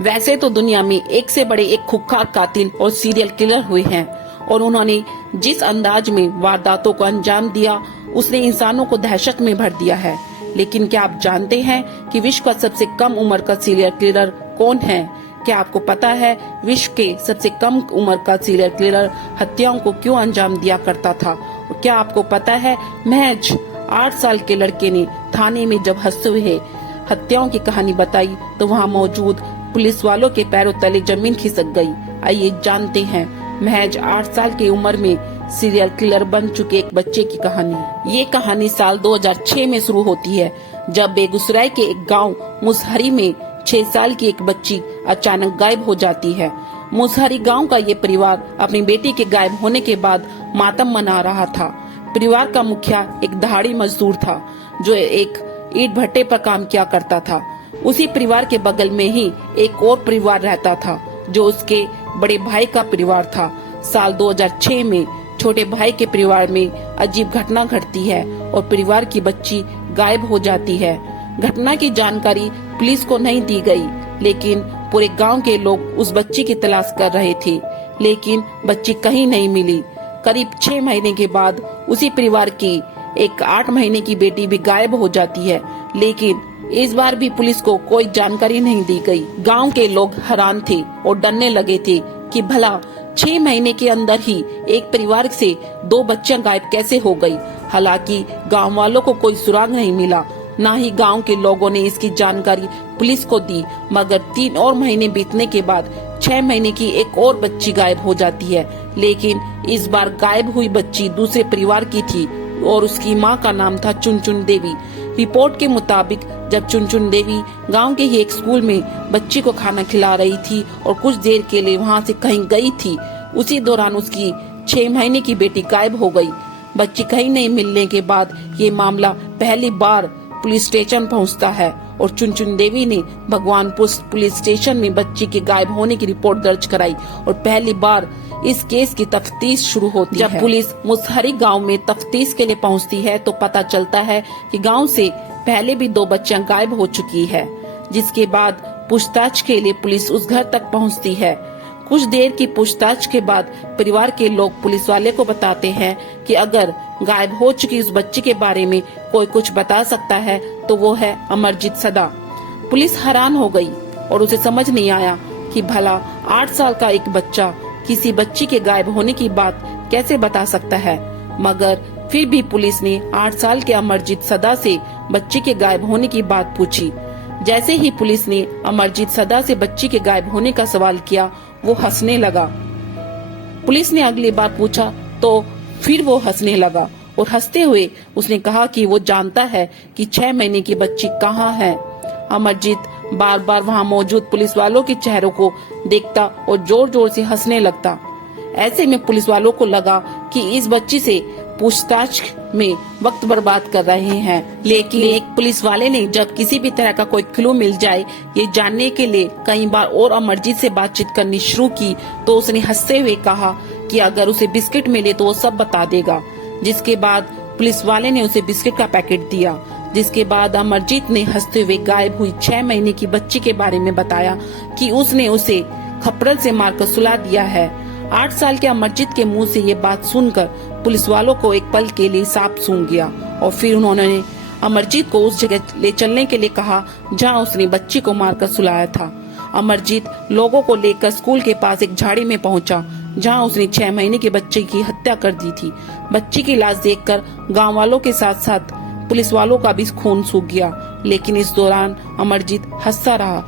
वैसे तो दुनिया में एक से बड़े एक खुखार कातिल और सीरियल किलर हुए हैं और उन्होंने जिस अंदाज में वारदातों को अंजाम दिया उसने इंसानों को दहशत में भर दिया है। लेकिन क्या आप जानते हैं कि विश्व का सबसे कम उम्र का सीरियल किलर कौन है? क्या आपको पता है विश्व के सबसे कम उम्र का सीरियल किलर हत्याओं को क्यों अंजाम दिया करता था? और क्या आपको पता है महज 8 साल के लड़के ने थाने में जब हंसते हुए हत्याओं की कहानी बताई तो वहां मौजूद पुलिस वालों के पैरों तले जमीन खिसक गई। आइए जानते हैं महज 8 साल की उम्र में सीरियल किलर बन चुके एक बच्चे की कहानी। ये कहानी साल 2006 में शुरू होती है जब बेगूसराय के एक गांव मुसहरी में 6 साल की एक बच्ची अचानक गायब हो जाती है। मुसहरी गांव का ये परिवार अपनी बेटी के गायब होने के बाद मातम मना रहा था। परिवार का मुखिया एक दहाड़ी मजदूर था जो एक ईंट भट्टे पर काम किया करता था। उसी परिवार के बगल में ही एक और परिवार रहता था जो उसके बड़े भाई का परिवार था। साल 2006 में छोटे भाई के परिवार में अजीब घटना घटती है और परिवार की बच्ची गायब हो जाती है। घटना की जानकारी पुलिस को नहीं दी गई, लेकिन पूरे गांव के लोग उस बच्ची की तलाश कर रहे थे, लेकिन बच्ची कहीं नहीं मिली। करीब 6 महीने के बाद उसी परिवार की एक 8 महीने की बेटी भी गायब हो जाती है, लेकिन इस बार भी पुलिस को कोई जानकारी नहीं दी गई। गांव के लोग हैरान थे और डरने लगे थे कि भला 6 महीने के अंदर ही एक परिवार से 2 बच्चियां गायब कैसे हो गई। हालांकि गांव वालों को कोई सुराग नहीं मिला, न ही गांव के लोगों ने इसकी जानकारी पुलिस को दी। मगर 3 और महीने बीतने के बाद 6 महीने की एक और बच्ची गायब हो जाती है, लेकिन इस बार गायब हुई बच्ची दूसरे परिवार की थी और उसकी मां का नाम था चुनचुन देवी। रिपोर्ट के मुताबिक जब चुनचुन देवी गांव के ही एक स्कूल में बच्ची को खाना खिला रही थी और कुछ देर के लिए वहां से कहीं गई थी, उसी दौरान उसकी 6 महीने की बेटी गायब हो गई। बच्ची कहीं नहीं मिलने के बाद ये मामला पहली बार पुलिस स्टेशन पहुंचता है और चुनचुन देवी ने भगवानपुर पुलिस स्टेशन में बच्ची के गायब होने की रिपोर्ट दर्ज कराई और पहली बार इस केस की तफ्तीश शुरू होती है। जब पुलिस मुसहरी गांव में तफ्तीश के लिए पहुंचती है तो पता चलता है कि गांव से पहले भी 2 बच्चियां गायब हो चुकी है, जिसके बाद पूछताछ के लिए पुलिस उस घर तक पहुंचती है। कुछ देर की पूछताछ के बाद परिवार के लोग पुलिस वाले को बताते हैं कि अगर गायब हो चुकी उस बच्ची के बारे में कोई कुछ बता सकता है तो वो है अमरजीत सदा। पुलिस हैरान हो गई और उसे समझ नहीं आया कि भला 8 साल का एक बच्चा किसी बच्ची के गायब होने की बात कैसे बता सकता है। मगर फिर भी पुलिस ने 8 साल के अमरजीत सदा से बच्ची के गायब होने की बात पूछी। जैसे ही पुलिस ने अमरजीत सदा से बच्ची के गायब होने का सवाल किया, वो हंसने लगा। पुलिस ने अगली बार पूछा तो फिर वो हंसने लगा और हंसते हुए उसने कहा कि वो जानता है कि 6 महीने की बच्ची कहाँ है। अमरजीत बार बार वहाँ मौजूद पुलिस वालों के चेहरों को देखता और जोर जोर से हंसने लगता। ऐसे में पुलिस वालों को लगा कि इस बच्ची से पूछताछ में वक्त बर्बाद कर रहे हैं, लेकिन एक पुलिस वाले ने जब किसी भी तरह का कोई क्लू मिल जाए ये जानने के लिए कई बार और अमरजीत से बातचीत करनी शुरू की, तो उसने हंसते हुए कहा कि अगर उसे बिस्किट मिले तो वो सब बता देगा। जिसके बाद पुलिस वाले ने उसे बिस्किट का पैकेट दिया। जिसके बाद अमरजीत ने हंसते हुए गायब हुई 6 महीने की बच्ची के बारे में बताया कि उसने उसे खपरल से मारकर सुला दिया है। 8 साल के अमरजीत के मुंह से ये बात सुनकर पुलिस वालों को एक पल के लिए सांप सूंघ गया और फिर उन्होंने अमरजीत को उस जगह ले चलने के लिए कहा जहां उसने बच्ची को मारकर सुलाया था। अमरजीत लोगों को लेकर स्कूल के पास एक झाड़ी में पहुंचा जहां उसने 6 महीने के बच्चे की हत्या कर दी थी। बच्ची की लाश देखकर गाँव वालों के साथ साथ पुलिस वालों का भी खून सूख गया, लेकिन इस दौरान अमरजीत हंसता रहा।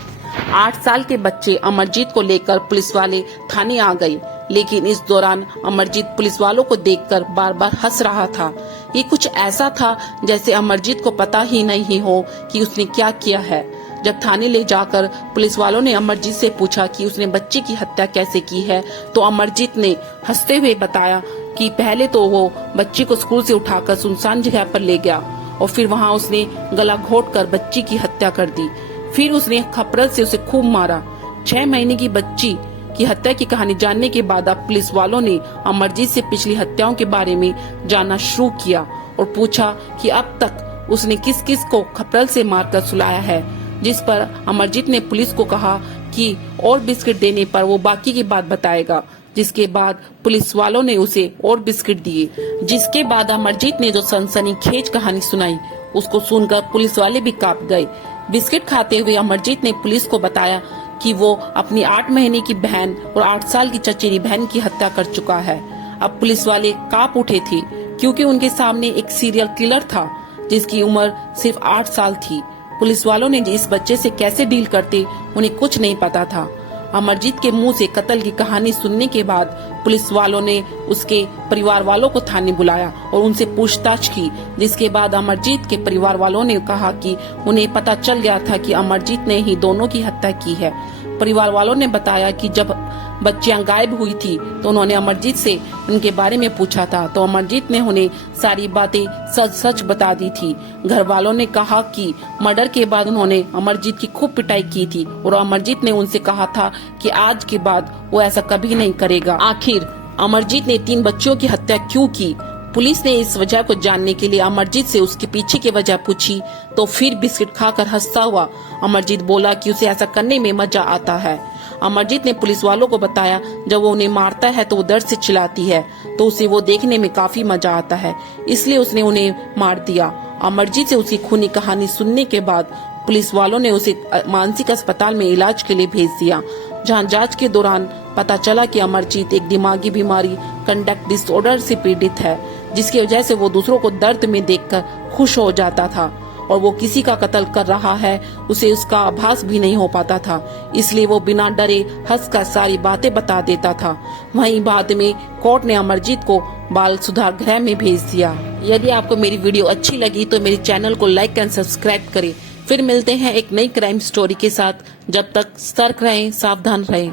8 साल के बच्चे अमरजीत को लेकर पुलिस वाले थाने आ गए, लेकिन इस दौरान अमरजीत पुलिस वालों को देखकर बार बार हंस रहा था। ये कुछ ऐसा था जैसे अमरजीत को पता ही नहीं हो कि उसने क्या किया है। जब थाने ले जाकर पुलिस वालों ने अमरजीत से पूछा कि उसने बच्ची की हत्या कैसे की है, तो अमरजीत ने हंसते हुए बताया कि पहले तो वो बच्ची को स्कूल से उठाकर सुनसान जगह पर ले गया और फिर वहाँ उसने गला घोंटकर बच्ची की हत्या कर दी। फिर उसने खपरल से उसे खूब मारा। 6 महीने की बच्ची की हत्या की कहानी जानने के बाद अब पुलिस वालों ने अमरजीत से पिछली हत्याओं के बारे में जानना शुरू किया और पूछा कि अब तक उसने किस किस को खपरल से मारकर सुलाया है। जिस पर अमरजीत ने पुलिस को कहा कि और बिस्किट देने पर वो बाकी की बात बताएगा। जिसके बाद पुलिस वालों ने उसे और बिस्किट दिए। जिसके बाद अमरजीत ने जो सनसनीखेज कहानी सुनाई, उसको सुनकर पुलिस वाले भी कांप गए। बिस्किट खाते हुए अमरजीत ने पुलिस को बताया कि वो अपनी 8 महीने की बहन और 8 साल की चचेरी बहन की हत्या कर चुका है। अब पुलिस वाले कांप उठे थे, क्योंकि उनके सामने एक सीरियल किलर था जिसकी उम्र सिर्फ 8 साल थी। पुलिस वालों ने इस बच्चे से कैसे डील करते, उन्हें कुछ नहीं पता था। अमरजीत के मुंह से कत्ल की कहानी सुनने के बाद पुलिस वालों ने उसके परिवार वालों को थाने बुलाया और उनसे पूछताछ की। जिसके बाद अमरजीत के परिवार वालों ने कहा कि उन्हें पता चल गया था कि अमरजीत ने ही दोनों की हत्या की है। परिवार वालों ने बताया कि जब बच्चियां गायब हुई थी तो उन्होंने अमरजीत से उनके बारे में पूछा था, तो अमरजीत ने उन्हें सारी बातें सच सच बता दी थी। घर वालों ने कहा कि मर्डर के बाद उन्होंने अमरजीत की खूब पिटाई की थी और अमरजीत ने उनसे कहा था कि आज के बाद वो ऐसा कभी नहीं करेगा। आखिर अमरजीत ने 3 बच्चियों की हत्या क्यों की? पुलिस ने इस वजह को जानने के लिए अमरजीत से उसके पीछे की वजह पूछी, तो फिर बिस्किट खाकर हंसता हुआ अमरजीत बोला कि उसे ऐसा करने में मजा आता है। अमरजीत ने पुलिस वालों को बताया, जब वो उन्हें मारता है तो वो दर्द से चिल्लाती है, तो उसे वो देखने में काफी मजा आता है, इसलिए उसने उन्हें मार दिया। अमरजीत से उसकी खूनी कहानी सुनने के बाद पुलिस वालों ने उसे मानसिक अस्पताल में इलाज के लिए भेज दिया, जहां जांच के दौरान पता चला कि अमरजीत एक दिमागी बीमारी कंडक्ट डिसऑर्डर से पीड़ित है, जिसकी वजह से वो दूसरों को दर्द में देखकर खुश हो जाता था और वो किसी का कत्ल कर रहा है उसे उसका आभास भी नहीं हो पाता था, इसलिए वो बिना डरे हंसकर सारी बातें बता देता था। वहीं बाद में कोर्ट ने अमरजीत को बाल सुधार गृह में भेज दिया। यदि आपको मेरी वीडियो अच्छी लगी तो मेरे चैनल को लाइक एंड सब्सक्राइब करें। फिर मिलते हैं एक नई क्राइम स्टोरी के साथ। जब तक सतर्क रहें, सावधान रहें।